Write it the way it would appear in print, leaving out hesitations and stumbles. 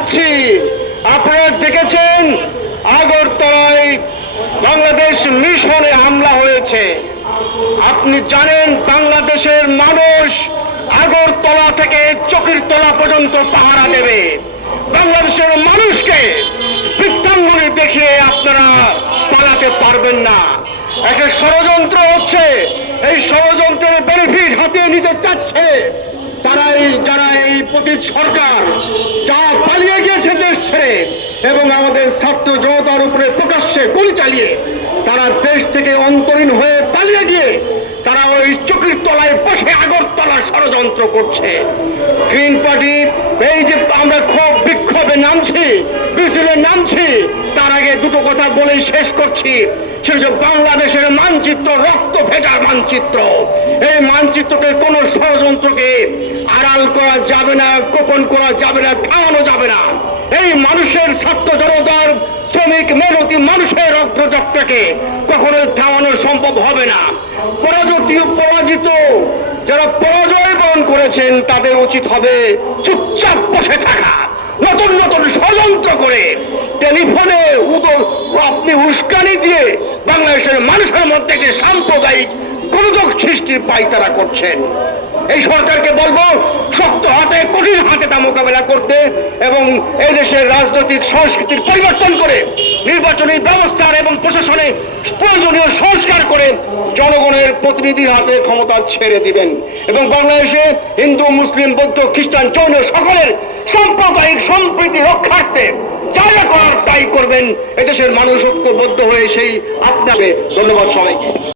যাচ্ছি। আপনারা দেখেছেন আগরতলায় বাংলাদেশ মিশনে হামলা হয়েছে। আপনি জানেন বাংলাদেশের মানুষ আগরতলা থেকে চকিরতলা পর্যন্ত পাহারা দেবে। বাংলাদেশের মানুষকে বৃত্তাঙ্গুলি দেখিয়ে আপনারা পালাতে পারবেন না। একটা ষড়যন্ত্র হচ্ছে, এই ষড়যন্ত্রের বেনিফিট হাতিয়ে নিতে চাচ্ছে যারা এই পতিত সরকার, যা পালিয়ে গিয়েছে দেশ ছেড়ে এবং আমাদের ছাত্র জনতার উপরে প্রকাশ্যে গুলি চালিয়ে তারা দেশ থেকে অন্তরীণ হয়ে পালিয়ে গিয়ে তারা ওই চকির তলায় বসে আগরতলার ষড়যন্ত্র করছে। গ্রিন পার্টি এই যে আমরা ক্ষোভ বিক্ষোভে নামছি, মিছিলে নামছি, তার আগে দুটো কথা বলেই শেষ করছি। সেটা হচ্ছে বাংলাদেশের মানচিত্র রক্ত ভেজা মানচিত্র। এই মানচিত্রকে কোন ষড়যন্ত্রকে আড়াল করা যাবে না, গোপন করা যাবে না, থামানো যাবে না। এই মানুষের ছাত্র জনতার শ্রমিক মেহনতি মানুষের রক্তযাত্রাকে কখনোই থামানো সম্ভব হবে না। পরাজিত যারা পরাজয় বরণ করেছেন তাদের উচিত হবে চুপচাপ বসে থাকা, নতুন নতুন ষড়যন্ত্র করে টেলিফোনে আপনি উস্কানি দিয়ে বাংলাদেশের মানুষের মধ্যে একটি সাম্প্রদায়িক গোলযোগ সৃষ্টির পায়তারা করছেন। এই সরকারকে বলবো শক্ত হাতে কঠিন হাতে তা মোকাবেলা করতে এবং এই দেশের রাজনৈতিক সংস্কৃতির পরিবর্তন করে নির্বাচনী ব্যবস্থার এবং প্রশাসনে প্রয়োজনীয় সংস্কার করে জনগণের প্রতিনিধির হাতে ক্ষমতা ছেড়ে দিবেন এবং বাংলাদেশে হিন্দু, মুসলিম, বৌদ্ধ, খ্রিস্টান, জৈন সকলের সাম্প্রদায়িক সম্প্রীতি রক্ষার্থে যা যা করার তাই করবেন। এদেশের মানুষ ঐক্যবদ্ধ হয়ে সেই আপনাকে ধন্যবাদ সবাইকে।